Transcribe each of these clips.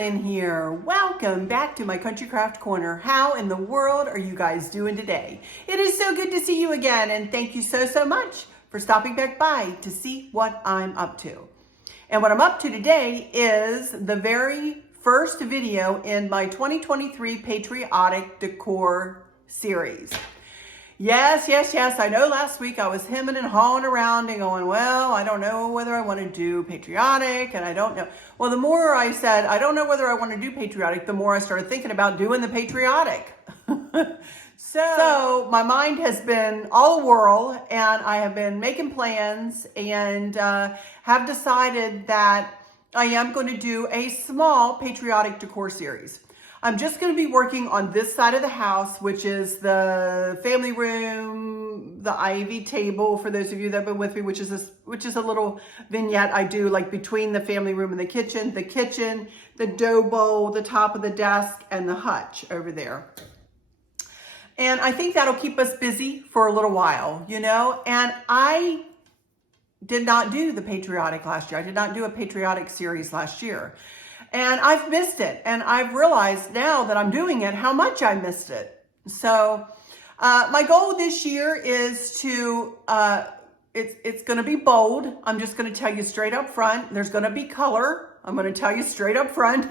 Arlynn here. Welcome back to my Country Craft Corner. How in the world are you guys doing today? It is so good to see you again, and thank you so much for stopping back by to see what I'm up to. And what I'm up to today is the very first video in my 2023 Patriotic Decor series. Yes. I know last week I was hemming and hawing around and going, well, I don't know whether I want to do patriotic, and I don't know. Well, the more I said, I don't know whether I want to do patriotic, the more I started thinking about doing the patriotic. So my mind has been all a whirl, and I have been making plans and have decided that I am going to do a small patriotic decor series. I'm just going to be working on this side of the house, which is the family room, the ivy table, for those of you that have been with me, which is a little vignette I do like between the family room and the kitchen, the dough bowl, the top of the desk, and the hutch over there. And I think that'll keep us busy for a little while, you know, and I did not do the patriotic last year. I did not do a patriotic series last year. And I've missed it. And I've realized now that I'm doing it, how much I missed it. So my goal this year is to, it's going to be bold. I'm just going to tell you straight up front. There's going to be color. I'm going to tell you straight up front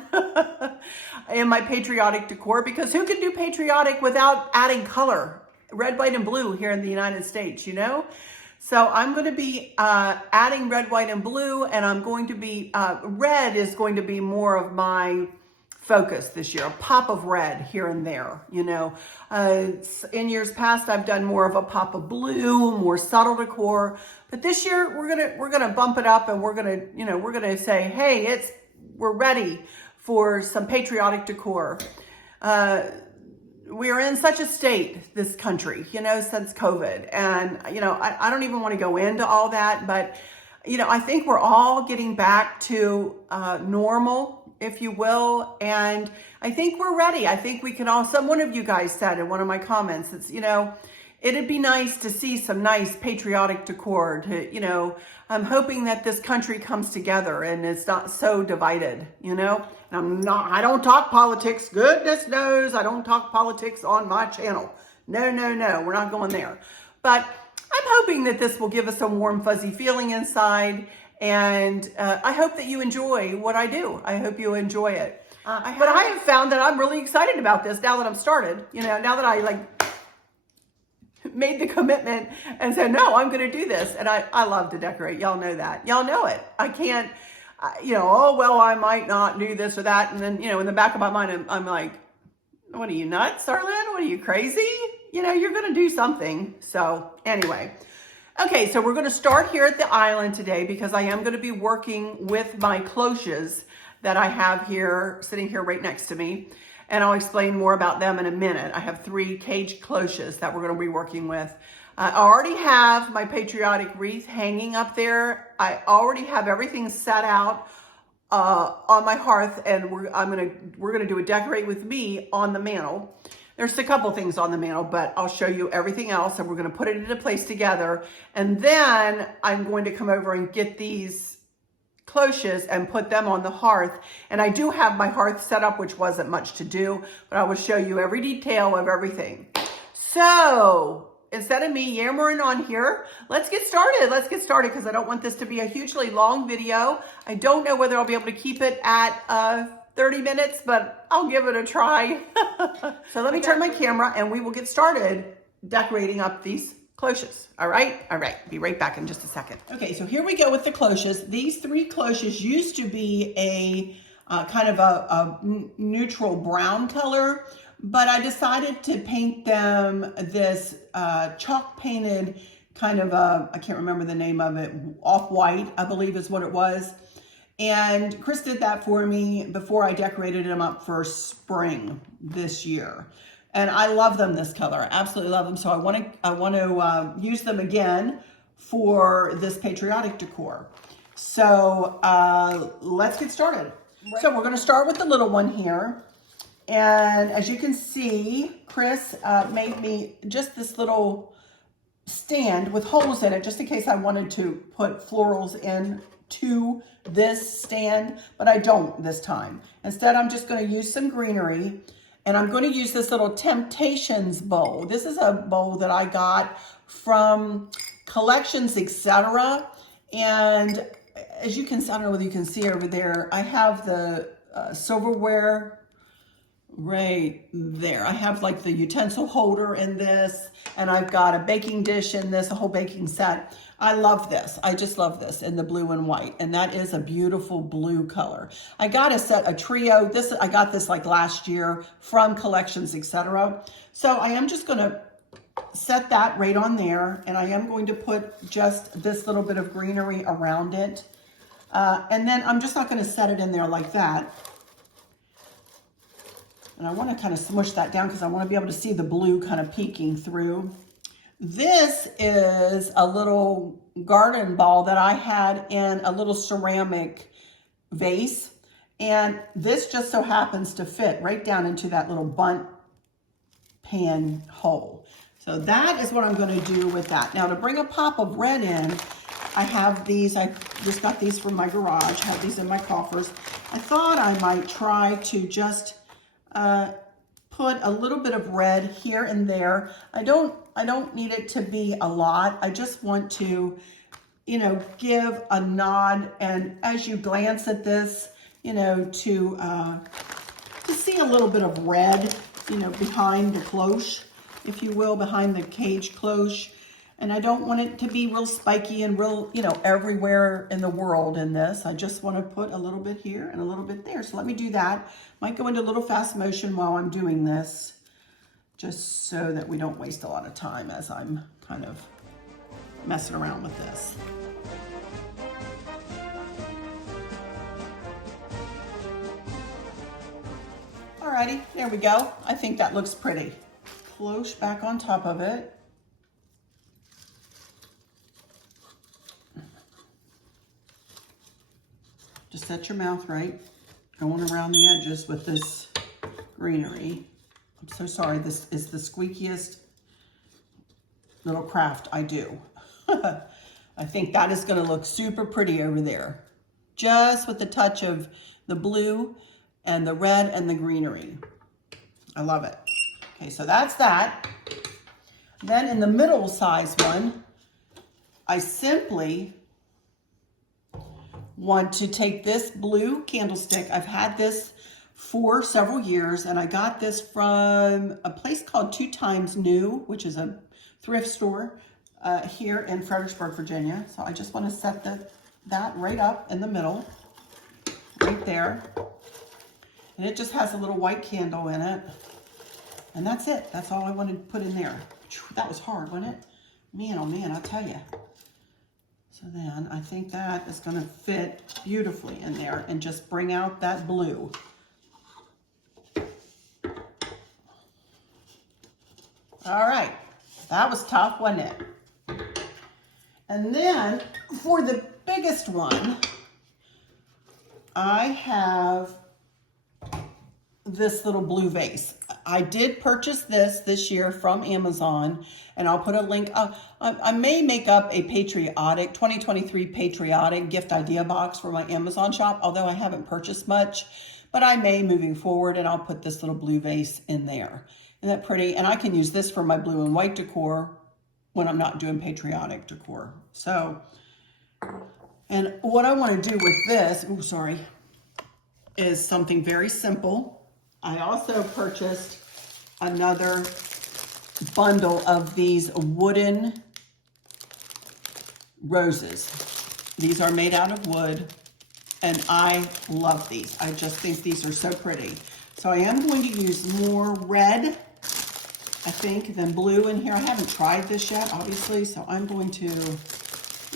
in my patriotic decor, because who can do patriotic without adding color? Red, white, and blue here in the United States, you know? So I'm going to be adding red, white, and blue, and I'm going to be, red is going to be more of my focus this year, a pop of red here and there, you know. In years past, I've done more of a pop of blue, more subtle decor, but this year we're gonna bump it up, and we're gonna say, hey, we're ready for some patriotic decor. We are in such a state, this country, you know, since COVID. And, you know, I don't even want to go into all that, but, you know, I think we're all getting back to normal, if you will. And I think we're ready. I think we can all, one of you guys said in one of my comments, it's, you know, it'd be nice to see some nice patriotic decor to, you know, I'm hoping that this country comes together and it's not so divided, you know. And I don't talk politics. Goodness knows I don't talk politics on my channel. No, we're not going there. But I'm hoping that this will give us a warm, fuzzy feeling inside. And I hope that you enjoy what I do. I hope you enjoy it. But I have found that I'm really excited about this now that I'm started. You know, now that I made the commitment and said, no, I'm going to do this. And I love to decorate. Y'all know that. Y'all know it. I can't, you know, oh, well, I might not do this or that. And then, you know, in the back of my mind, I'm like, what are you, nuts, Arlynn? What are you, crazy? You know, you're going to do something. So anyway, okay, so we're going to start here at the island today, because I am going to be working with my cloches that I have here, sitting here right next to me. And I'll explain more about them in a minute. I have 3 caged cloches that we're going to be working with. I already have my patriotic wreath hanging up there. I already have everything set out on my hearth, and we're gonna do a decorate with me on the mantle. There's a couple things on the mantle, but I'll show you everything else, and we're gonna put it into place together. And then I'm going to come over and get these cloches and put them on the hearth. And I do have my hearth set up, which wasn't much to do, but I will show you every detail of everything. So instead of me yammering on here, let's get started. Because I don't want this to be a hugely long video. I don't know whether I'll be able to keep it at 30 minutes, but I'll give it a try. So let me turn my camera and we will get started decorating up these cloches. All right. Be right back in just a second. Okay, so here we go with the cloches. These 3 cloches used to be a kind of a neutral brown color, but I decided to paint them this chalk painted kind of I can't remember the name of it, off-white, I believe is what it was. And Chris did that for me before I decorated them up for spring this year. And I love them this color. I absolutely love them. So I want to use them again for this patriotic decor. So let's get started. Right. So we're going to start with the little one here. And as you can see, Chris made me just this little stand with holes in it, just in case I wanted to put florals in to this stand, but I don't this time. Instead, I'm just going to use some greenery, and I'm going to use this little Temptations bowl. This is a bowl that I got from Collections, etc. And as you can, I don't know whether you can see over there, I have the silverware right there. I have like the utensil holder in this, and I've got a baking dish in this, a whole baking set. I love this. I just love this in the blue and white, and that is a beautiful blue color. I got a trio. I got this like last year from Collections, etc. So I am just going to set that right on there, and I am going to put just this little bit of greenery around it. And then I'm just not going to set it in there like that. And I want to kind of smush that down because I want to be able to see the blue kind of peeking through. This is a little garden ball that I had in a little ceramic vase. And this just so happens to fit right down into that little bundt pan hole. So that is what I'm going to do with that. Now to bring a pop of red in, I have these, I just got these from my garage, have these in my coffers. I thought I might try to just put a little bit of red here and there. I don't need it to be a lot. I just want to, you know, give a nod, and as you glance at this, you know, to see a little bit of red, you know, behind the cloche, if you will, behind the cage cloche. And I don't want it to be real spiky and real, you know, everywhere in the world in this. I just want to put a little bit here and a little bit there. So let me do that. Might go into a little fast motion while I'm doing this, just so that we don't waste a lot of time as I'm kind of messing around with this. Alrighty, there we go. I think that looks pretty. Cloche back on top of it. Just set your mouth right, going around the edges with this greenery. I'm so sorry, this is the squeakiest little craft I do. I think that is gonna look super pretty over there. Just with the touch of the blue and the red and the greenery. I love it. Okay, so that's that. Then in the middle size one, I simply want to take this blue candlestick. I've had this for several years, and I got this from a place called 2 Times New, which is a thrift store here in Fredericksburg, Virginia. So I just want to set that right up in the middle, right there. And it just has a little white candle in it. And that's it. That's all I wanted to put in there. That was hard, wasn't it? Man, oh man, I'll tell you. So then I think that is going to fit beautifully in there and just bring out that blue. All right, that was tough, wasn't it? And then for the biggest one, I have this little blue vase. I did purchase this year from Amazon, and I'll put a link. I may make up a 2023 patriotic gift idea box for my Amazon shop, although I haven't purchased much, but I may moving forward, and I'll put this little blue vase in there. Isn't that pretty? And I can use this for my blue and white decor when I'm not doing patriotic decor. So, and what I want to do with this, is something very simple. I also purchased another bundle of these wooden roses. These are made out of wood, and I love these. I just think these are so pretty. So I am going to use more red, I think, than blue in here. I haven't tried this yet, obviously, so I'm going to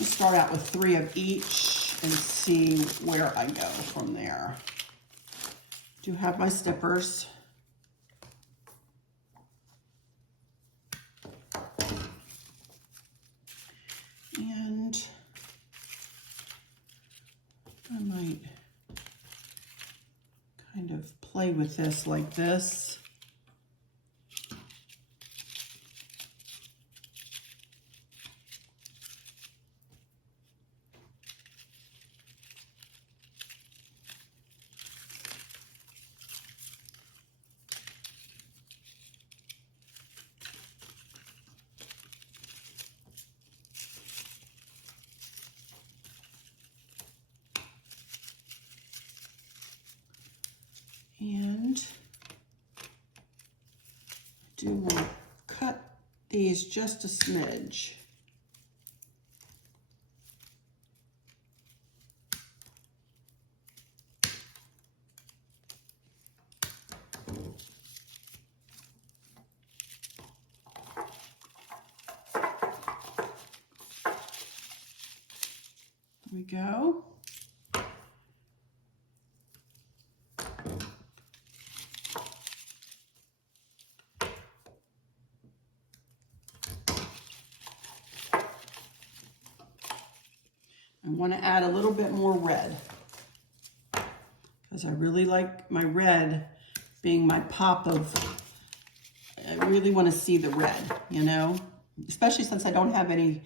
start out with 3 of each and see where I go from there. Do have my stippers. And I might kind of play with this like this. do want to cut these just a smidge. There we go. I want to add a little bit more red because I really like my red being my pop of, I really want to see the red, you know, especially since I don't have any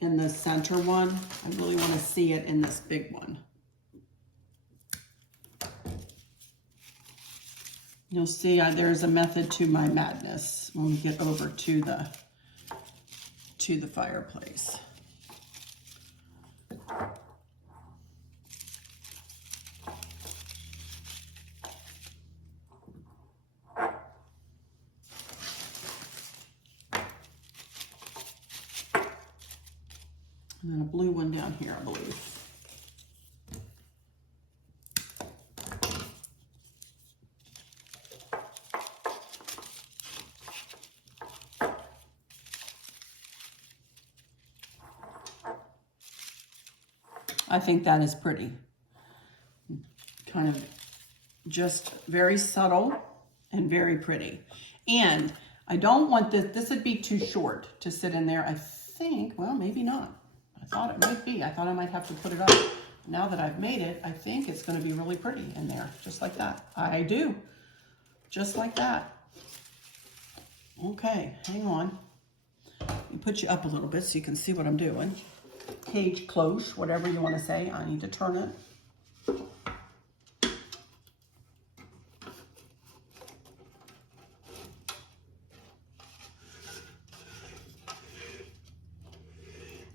in the center one. I really want to see it in this big one. You'll see there's a method to my madness when we get over to the fireplace. And then a blue one down here, I believe. I think that is pretty. Kind of just very subtle and very pretty. And I don't want this would be too short to sit in there. I think, well, maybe not. I thought it might be. I thought I might have to put it up. Now that I've made it, I think it's going to be really pretty in there, just like that. I do. Just like that. Okay, hang on. Let me put you up a little bit so you can see what I'm doing. Cage close, whatever you want to say. I need to turn it.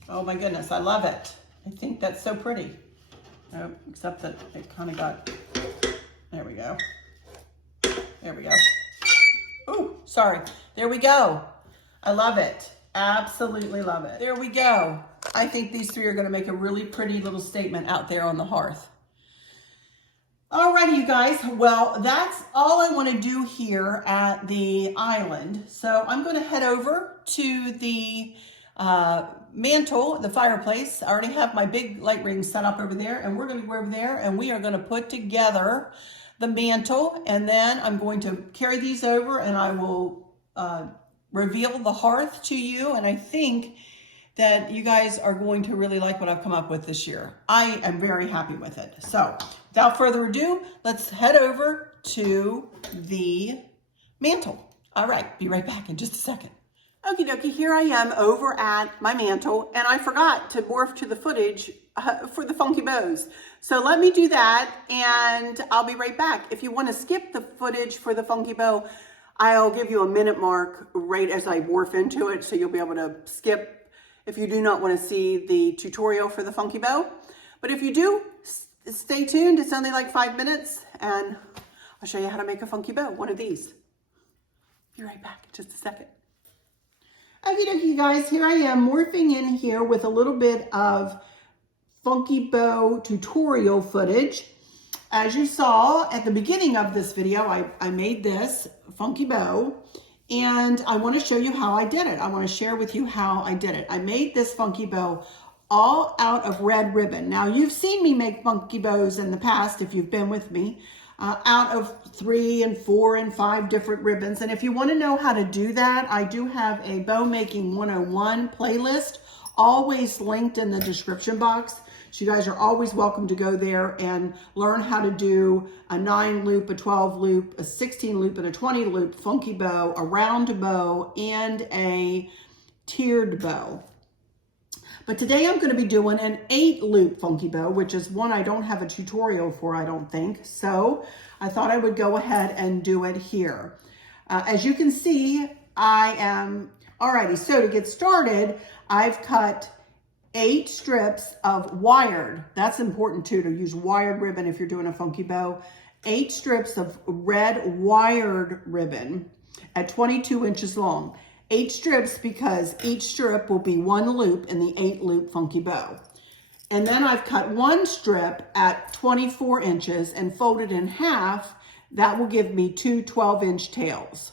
Oh my goodness, I love it. I think that's so pretty. Oh, except that it kind of got, there we go. There we go. Oh, sorry. There we go. I love it. Absolutely love it. There we go. I think these three are going to make a really pretty little statement out there on the hearth. Alrighty, you guys. Well, that's all I want to do here at the island. So I'm going to head over to the mantle, the fireplace. I already have my big light ring set up over there, and we're going to go over there and we are going to put together the mantle, and then I'm going to carry these over and I will reveal the hearth to you, and I think that you guys are going to really like what I've come up with this year. I am very happy with it. So without further ado, let's head over to the mantle. All right, be right back in just a second. Okie dokie, here I am over at my mantle, and I forgot to morph to the footage for the funky bows. So let me do that, and I'll be right back. If you want to skip the footage for the funky bow, I'll give you a minute mark right as I morph into it, so you'll be able to skip if you do not want to see the tutorial for the funky bow. But if you do, stay tuned. It's only like 5 minutes, and I'll show you how to make a funky bow, one of these. Be right back in just a second. Okie dokie, guys, here I am morphing in here with a little bit of funky bow tutorial footage. As you saw at the beginning of this video, I made this funky bow, and I want to show you how I did it. I want to share with you how I did it. I made this funky bow all out of red ribbon. Now, you've seen me make funky bows in the past if you've been with me, out of 3 and 4 and 5 different ribbons. And if you want to know how to do that, I do have a Bow Making 101 playlist, always linked in the description box. So you guys are always welcome to go there and learn how to do a 9 loop, a 12 loop, a 16 loop, and a 20 loop funky bow, a round bow, and a tiered bow. But today I'm going to be doing an 8 loop funky bow, which is one I don't have a tutorial for, I don't think. So I thought I would go ahead and do it here. As you can see, I am, alrighty, so to get started, I've cut 8 strips of wired, that's important too, to use wired ribbon if you're doing a funky bow. 8 strips of red wired ribbon. at 22 inches long. 8 strips because each strip will be 1 loop in the 8 loop funky bow. And then I've cut 1 strip at 24 inches and folded in half. That will give me 2 12-inch tails.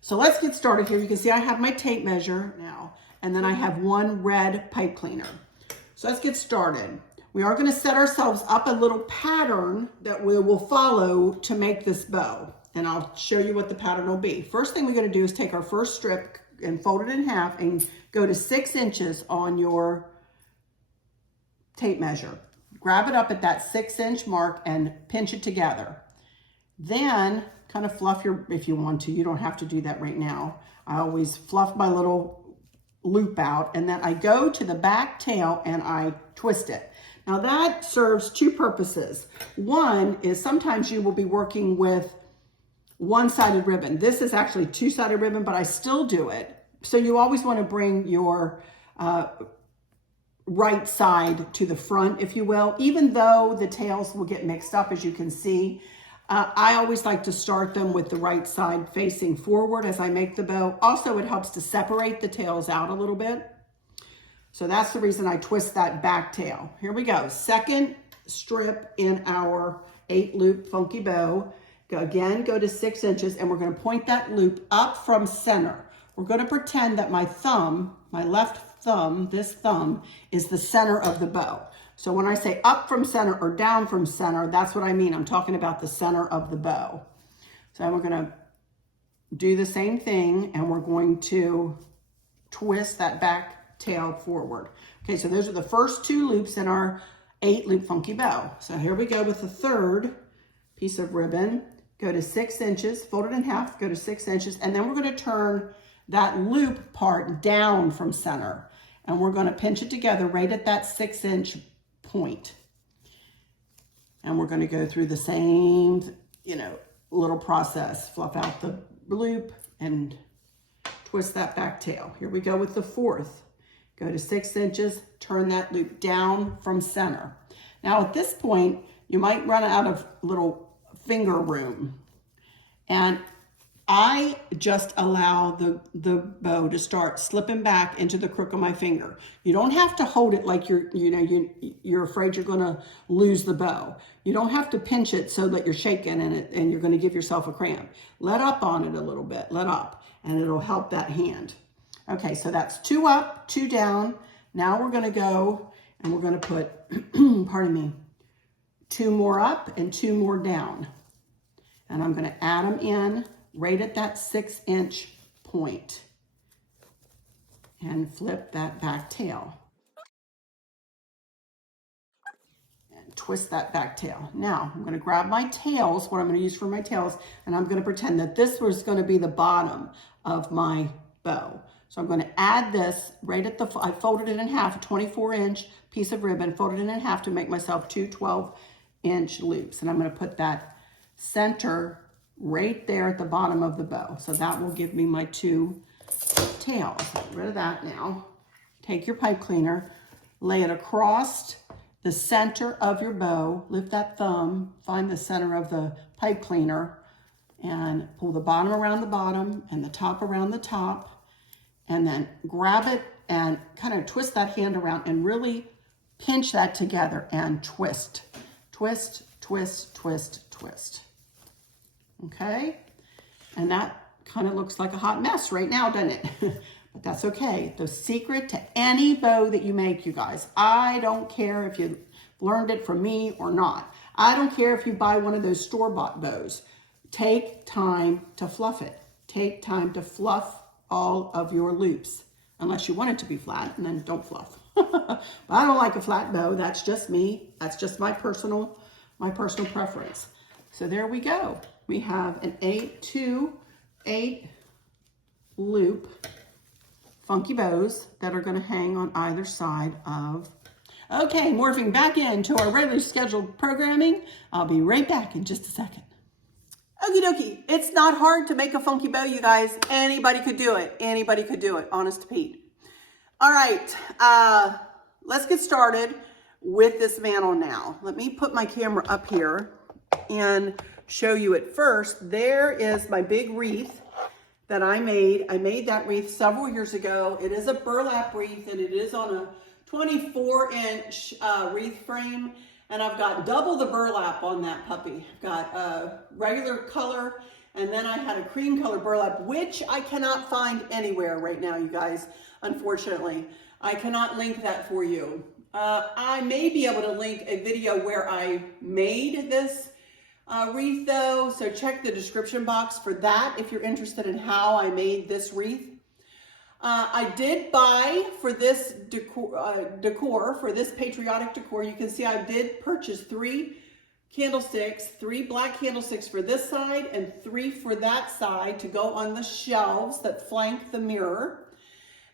So let's get started here. You can see I have my tape measure now, and then I have 1 red pipe cleaner. So let's get started. We are going to set ourselves up a little pattern that we will follow to make this bow. And I'll show you what the pattern will be. First thing we're going to do is take our first strip and fold it in half and go to 6 inches on your tape measure. Grab it up at that 6-inch mark and pinch it together. Then kind of fluff your, if you want to, you don't have to do that right now. I always fluff my little loop out, and then I go to the back tail and I twist it. Now that serves 2 purposes. One is sometimes you will be working with one-sided ribbon. This is actually 2-sided ribbon, but I still do it. So you always want to bring your right side to the front, if you will, even though the tails will get mixed up, as you can see. I always like to start them with the right side facing forward as I make the bow. Also, it helps to separate the tails out a little bit. So that's the reason I twist that back tail. Here we go. Second strip in our 8 loop funky bow. Again, go to 6 inches, and we're going to point that loop up from center. We're going to pretend that my thumb, my left thumb, this thumb, is the center of the bow. So when I say up from center or down from center, that's what I mean. I'm talking about the center of the bow. So we're going to do the same thing, and we're going to twist that back tail forward. Okay, so those are the first 2 loops in our 8 loop funky bow. So here we go with the third piece of ribbon. Go to 6 inches, fold it in half, go to 6 inches, and then we're going to turn that loop part down from center. And we're going to pinch it together right at that 6-inch point. And we're going to go through the same, little process. Fluff out the loop and twist that back tail. Here we go with the fourth. Go to 6 inches, turn that loop down from center. Now at this point, you might run out of little finger room, and I just allow the bow to start slipping back into the crook of my finger. You don't have to hold it like you're afraid you're going to lose the bow. You don't have to pinch it so that you're shaking and you're going to give yourself a cramp. Let up on it a little bit, let up, and it'll help that hand. Okay, so that's 2 up, 2 down. Now we're going to go and we're going to put, pardon me, 2 more up and 2 more down. And I'm going to add them in right at that 6-inch point and flip that back tail and twist that back tail. Now I'm going to grab my tails, what I'm going to use for my tails, and I'm going to pretend that this was going to be the bottom of my bow. So I'm going to add this right at I folded it in half, a 24-inch piece of ribbon, folded it in half to make myself 2 12-inch loops. And I'm going to put that center right there at the bottom of the bow. So that will give me my 2 tails. Get rid of that now. Take your pipe cleaner, lay it across the center of your bow, lift that thumb, find the center of the pipe cleaner, and pull the bottom around the bottom and the top around the top, and then grab it and kind of twist that hand around and really pinch that together and twist. Twist, twist, twist, twist. Okay, and that kind of looks like a hot mess right now, doesn't it? But that's okay. The secret to any bow that you make, you guys, I don't care if you learned it from me or not. I don't care if you buy one of those store-bought bows. Take time to fluff it. Take time to fluff all of your loops, unless you want it to be flat, and then don't fluff. But I don't like a flat bow. That's just me. That's just my personal preference. So there we go. We have an 8 loop funky bows that are going to hang on either side of. Okay, morphing back into our regularly scheduled programming. I'll be right back in just a second. Okie dokie. It's not hard to make a funky bow, you guys. Anybody could do it. Anybody could do it. Honest to Pete. All right, let's get started with this mantle now. Let me put my camera up here and show you it first. There is my big wreath that I made. I made that wreath several years ago. It is a burlap wreath, and it is on a 24-inch wreath frame. And I've got double the burlap on that puppy. I've got a regular color, and then I had a cream color burlap, which I cannot find anywhere right now, you guys, unfortunately. I cannot link that for you. I may be able to link a video where I made this wreath though, so check the description box for that if you're interested in how I made this wreath. I did buy for this decor, for this patriotic decor, you can see I did purchase 3 candlesticks, 3 black candlesticks for this side and 3 for that side to go on the shelves that flank the mirror.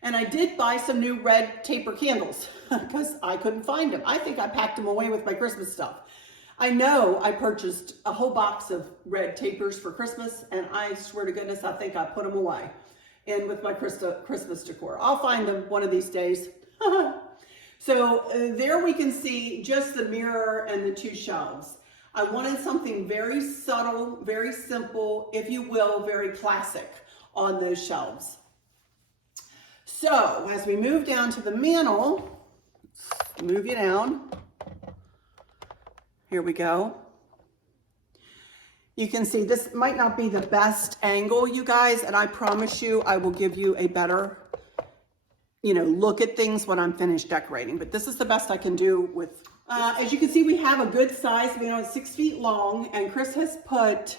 And I did buy some new red taper candles because I couldn't find them. I think I packed them away with my Christmas stuff. I know I purchased a whole box of red tapers for Christmas, and I swear to goodness, I think I put them away in with my Christmas decor. I'll find them one of these days. So there we can see just the mirror and the 2 shelves. I wanted something very subtle, very simple, if you will, very classic on those shelves. So as we move down to the mantle, move you down. Here we go. You can see this might not be the best angle, you guys, and I promise you I will give you a better, look at things when I'm finished decorating. But this is the best I can do with, as you can see, we have a good size, it's 6 feet long, and Chris has put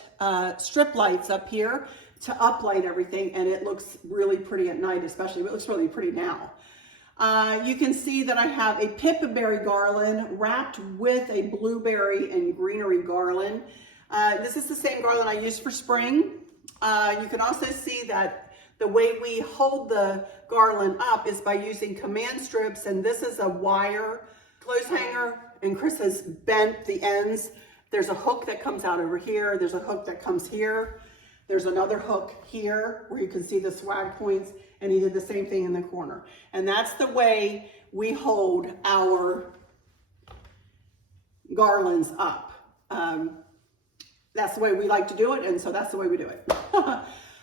strip lights up here to uplight everything, and it looks really pretty at night, especially. It looks really pretty now. You can see that I have a Pip Berry garland wrapped with a blueberry and greenery garland. This is the same garland I used for spring. You can also see that the way we hold the garland up is by using command strips, and this is a wire clothes hanger, and Chris has bent the ends. There's a hook that comes out over here. There's a hook that comes here. There's another hook here where you can see the swag points, and he did the same thing in the corner. And that's the way we hold our garlands up. That's the way we like to do it, and so that's the way we do it.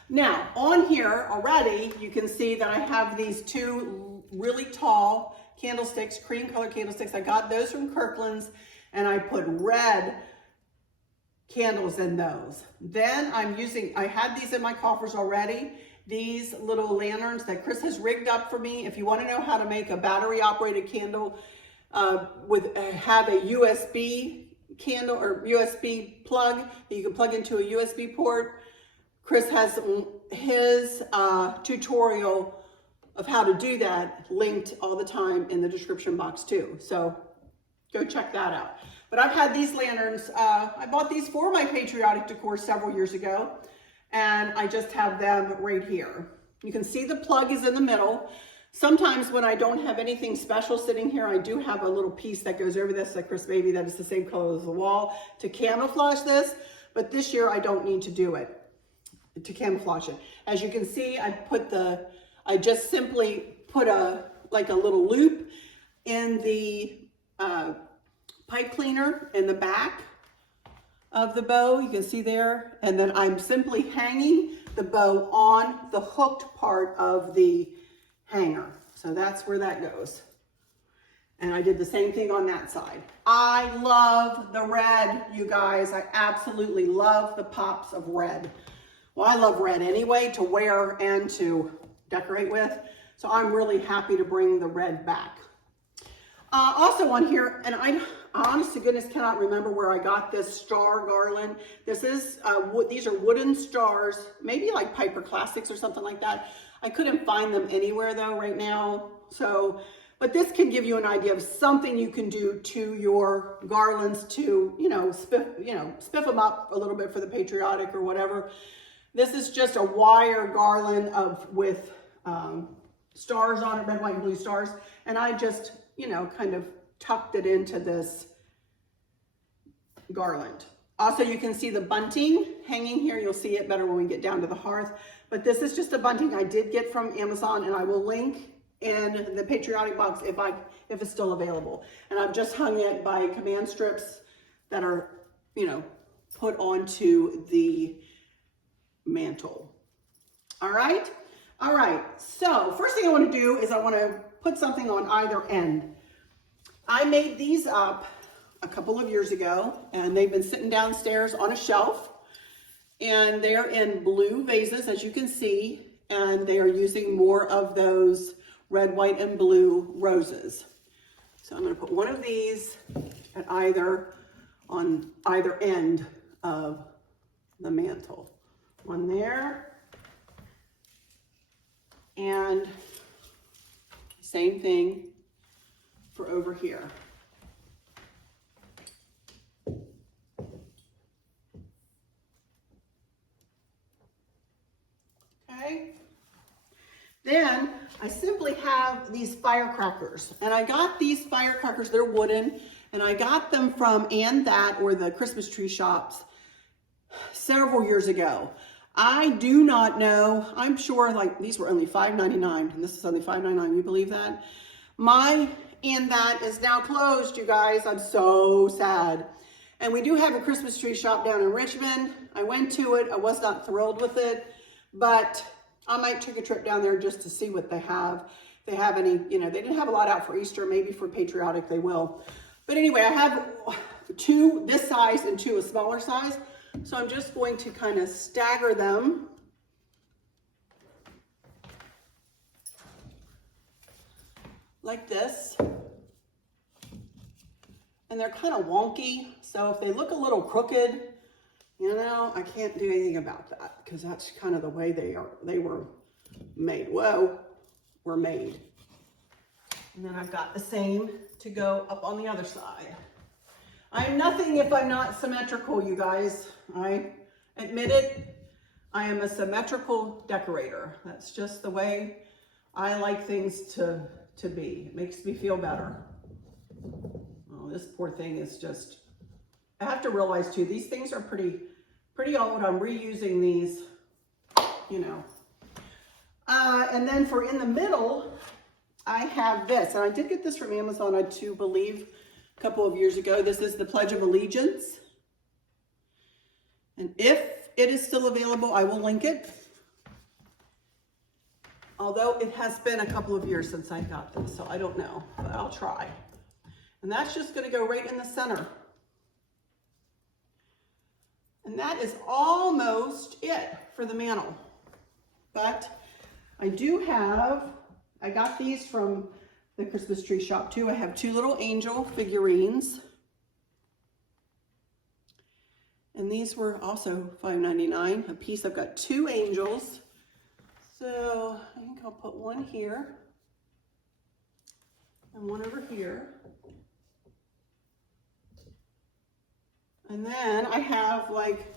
Now, on here already, you can see that I have these 2 really tall candlesticks, cream color candlesticks. I got those from Kirkland's, and I put red candles in those. Then I had these in my coffers already, these little lanterns that Chris has rigged up for me. If you want to know how to make a battery operated candle have a USB candle or USB plug that you can plug into a USB port, Chris has his tutorial of how to do that linked all the time in the description box too. So go check that out. But I've had these lanterns, I bought these for my patriotic decor several years ago, and I just have them right here. You can see the plug is in the middle. Sometimes when I don't have anything special sitting here, I do have a little piece that goes over this, like Chris Baby, that is the same color as the wall to camouflage this. But this year I don't need to do it to camouflage it. As you can see, I just simply put like a little loop in the pipe cleaner in the back of the bow, you can see there, and then I'm simply hanging the bow on the hooked part of the hanger. So that's where that goes. And I did the same thing on that side. I love the red, you guys. I absolutely love the pops of red. Well, I love red anyway, to wear and to decorate with. So I'm really happy to bring the red back. Also on here, and I honest to goodness cannot remember where I got this star garland. This is, these are wooden stars, maybe like Piper Classics or something like that. I couldn't find them anywhere though right now. So, but this can give you an idea of something you can do to your garlands to, spiff them up a little bit for the patriotic or whatever. This is just a wire garland with stars on it, red, white, and blue stars. And I just, kind of tucked it into this garland. Also, you can see the bunting hanging here. You'll see it better when we get down to the hearth. But this is just a bunting I did get from Amazon, and I will link in the patriotic box if it's still available. And I've just hung it by command strips that are, put onto the mantle. All right. All right. So first thing I want to do is I want to put something on either end. I made these up a couple of years ago, and they've been sitting downstairs on a shelf, and they're in blue vases, as you can see, and they are using more of those red, white, and blue roses. So I'm going to put one of these on either end of the mantle. One there, and same thing for over here. Okay. Then I simply have these firecrackers, and I got these firecrackers, they're wooden, and I got them from That or the Christmas tree shops several years ago. I do not know, I'm sure like these were only $5.99, and this is only $5.99, you believe that? My That is now closed, you guys. I'm so sad. And we do have a Christmas tree shop down in Richmond. I went to it, I was not thrilled with it, but I might take a trip down there just to see what they have. If they have any, you know, they didn't have a lot out for Easter, maybe for Patriotic they will. But anyway, I have two this size and two a smaller size. So I'm just going to kind of stagger them. Like this. And they're kind of wonky. So if they look a little crooked, you know, I can't do anything about that because that's kind of the way they were made. Whoa, were made. And then I've got the same to go up on the other side. I'm nothing if I'm not symmetrical, you guys. I admit it. I am a symmetrical decorator. That's just the way I like things to be. It makes me feel better. Oh, this poor thing is just, I have to realize too, these things are pretty old. I'm reusing these, you know. And then for in the middle, I have this, and I did get this from Amazon, I do believe, a couple of years ago. This is the Pledge of Allegiance. And if it is still available, I will link it. Although it has been a couple of years since I got this, so I don't know, but I'll try. And that's just going to go right in the center. And that is almost it for the mantle. But I do have, I got these from the Christmas tree shop too. I have two little angel figurines. And these were also $5.99 a piece. I've got two angels. So I think I'll put one here and one over here. And then I have like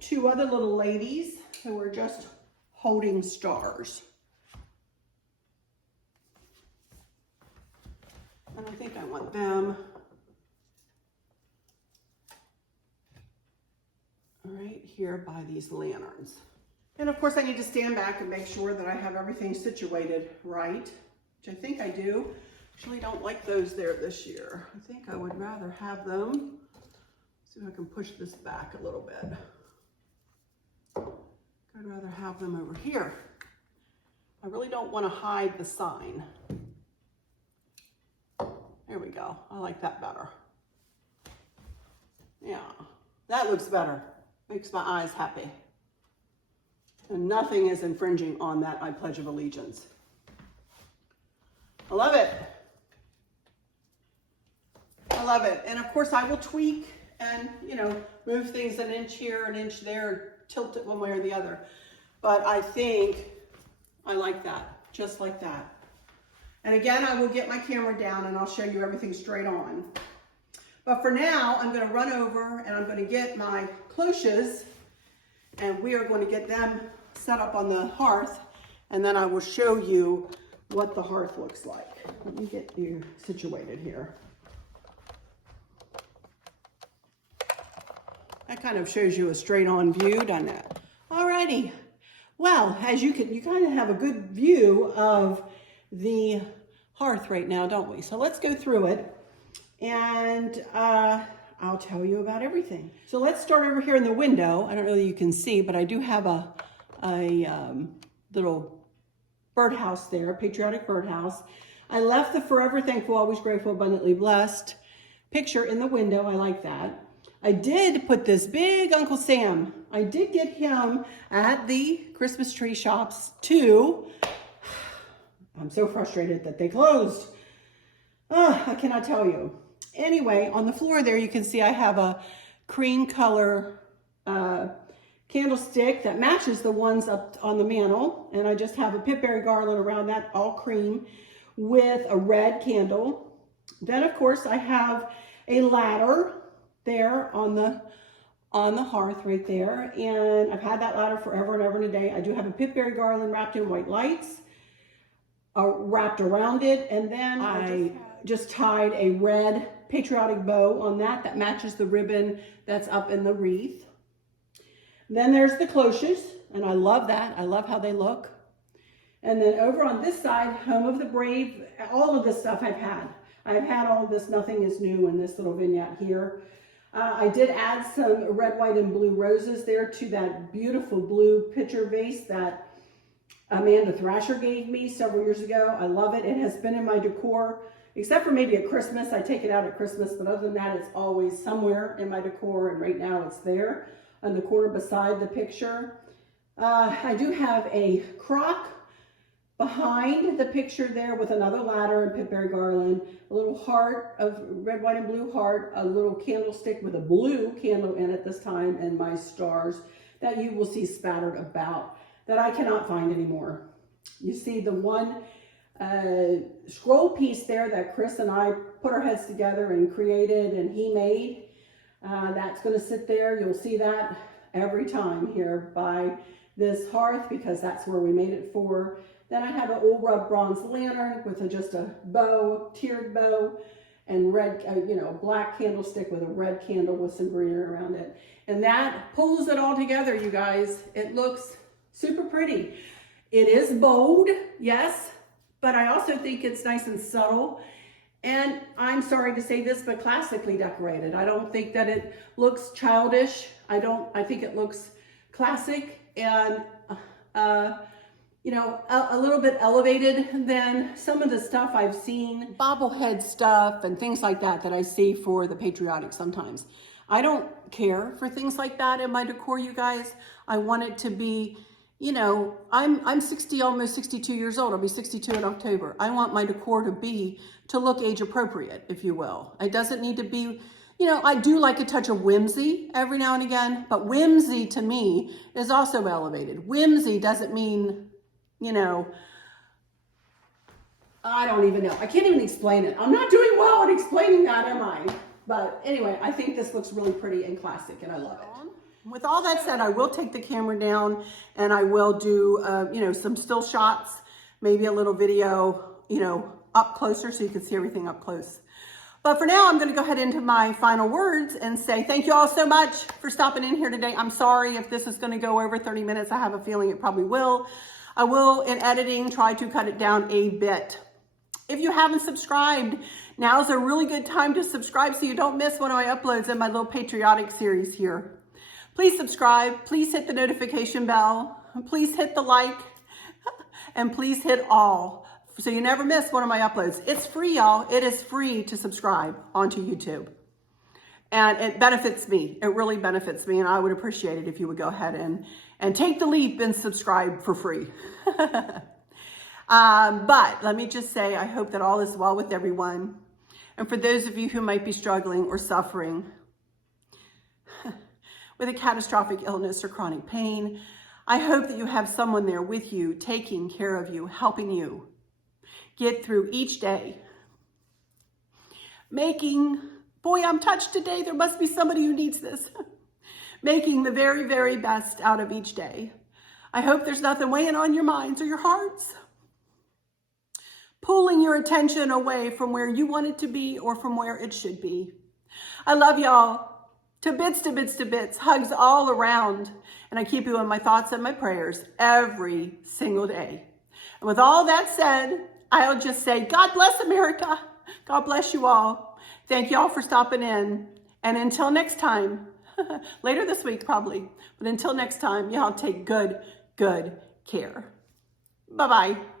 two other little ladies who are just holding stars. And I think I want them right here by these lanterns. And of course I need to stand back and make sure that I have everything situated right, which I think I do. Actually don't like those there this year. I think I would rather have them. See if I can push this back a little bit. I'd rather have them over here. I really don't want to hide the sign. There we go. I like that better. Yeah, that looks better. Makes my eyes happy. And nothing is infringing on that I Pledge of Allegiance. I love it. I love it. And of course I will tweak and, you know, move things an inch here, an inch there, tilt it one way or the other. But I think I like that, just like that. And again, I will get my camera down and I'll show you everything straight on. But for now, I'm going to run over and I'm going to get my cloches and we are going to get them set up on the hearth, and then I will show you what the hearth looks like. Let me get you situated here. That kind of shows you a straight on view, doesn't it? Alrighty. Well, as you kind of have a good view of the hearth right now, don't we? So let's go through it and I'll tell you about everything. So let's start over here in the window. I don't know that you can see, but I do have a little birdhouse there, Patriotic Birdhouse. I left the Forever Thankful, Always Grateful, Abundantly Blessed picture in the window. I like that. I did put this big Uncle Sam. I did get him at the Christmas tree shops too. I'm so frustrated that they closed. I cannot tell you. Anyway, on the floor there, you can see I have a cream color candlestick that matches the ones up on the mantle. And I just have a Pip Berry garland around that, all cream, with a red candle. Then, of course, I have a ladder there on the hearth right there. And I've had that ladder forever and ever and a day. I do have a Pip Berry garland wrapped in white lights, wrapped around it. And then I just tied a red patriotic bow on that matches the ribbon that's up in the wreath. Then there's the cloches, and I love that. I love how they look. And then over on this side, Home of the Brave, all of this stuff I've had. I've had all of this, nothing is new in this little vignette here. I did add some red, white, and blue roses there to that beautiful blue pitcher vase that Amanda Thrasher gave me several years ago. I love it. It has been in my decor, except for maybe at Christmas. I take it out at Christmas, but other than that, it's always somewhere in my decor, and right now it's there on the corner beside the picture. I do have a crock behind the picture there with another ladder and Pip Berry garland, a little heart of red, white, and blue heart, a little candlestick with a blue candle in it this time, and my stars that you will see spattered about that I cannot find anymore. You see the one scroll piece there that Chris and I put our heads together and created and he made. That's going to sit there. You'll see that every time here by this hearth because that's where we made it for. Then I have an old rub bronze lantern with just a bow, tiered bow, and red, black candlestick with a red candle with some greenery around it. And that pulls it all together, you guys. It looks super pretty. It is bold, yes, but I also think it's nice and subtle. And I'm sorry to say this, but classically decorated. I don't think that it looks childish. I think it looks classic and, a little bit elevated than some of the stuff I've seen, bobblehead stuff and things like that I see for the patriotic sometimes. I don't care for things like that in my decor, you guys. I want it to be, I'm 60, almost 62 years old. I'll be 62 in October. I want my decor to look age appropriate, if you will. It doesn't need to be, I do like a touch of whimsy every now and again, but whimsy to me is also elevated. Whimsy doesn't mean, I don't even know. I can't even explain it. I'm not doing well at explaining that, am I? But anyway, I think this looks really pretty and classic, and I love it. With all that said, I will take the camera down and I will do, some still shots, maybe a little video, up closer so you can see everything up close. But for now, I'm going to go ahead into my final words and say thank you all so much for stopping in here today. I'm sorry if this is going to go over 30 minutes. I have a feeling it probably will. I will, in editing, try to cut it down a bit. If you haven't subscribed, now's a really good time to subscribe so you don't miss one of my uploads in my little patriotic series here. Please subscribe, please hit the notification bell, please hit the like, and please hit all so you never miss one of my uploads. It's free, y'all. It is free to subscribe onto YouTube. And it benefits me. It really benefits me, and I would appreciate it if you would go ahead and take the leap and subscribe for free. But let me just say, I hope that all is well with everyone. And for those of you who might be struggling or suffering with a catastrophic illness or chronic pain, I hope that you have someone there with you, taking care of you, helping you get through each day. Boy, I'm touched today. There must be somebody who needs this. Making the very, very best out of each day. I hope there's nothing weighing on your minds or your hearts, pulling your attention away from where you want it to be or from where it should be. I love y'all. To bits, to bits, to bits. Hugs all around. And I keep you in my thoughts and my prayers every single day. And with all that said, I'll just say, God bless America. God bless you all. Thank you all for stopping in. And until next time, later this week probably, but until next time, y'all take good care. Bye-bye.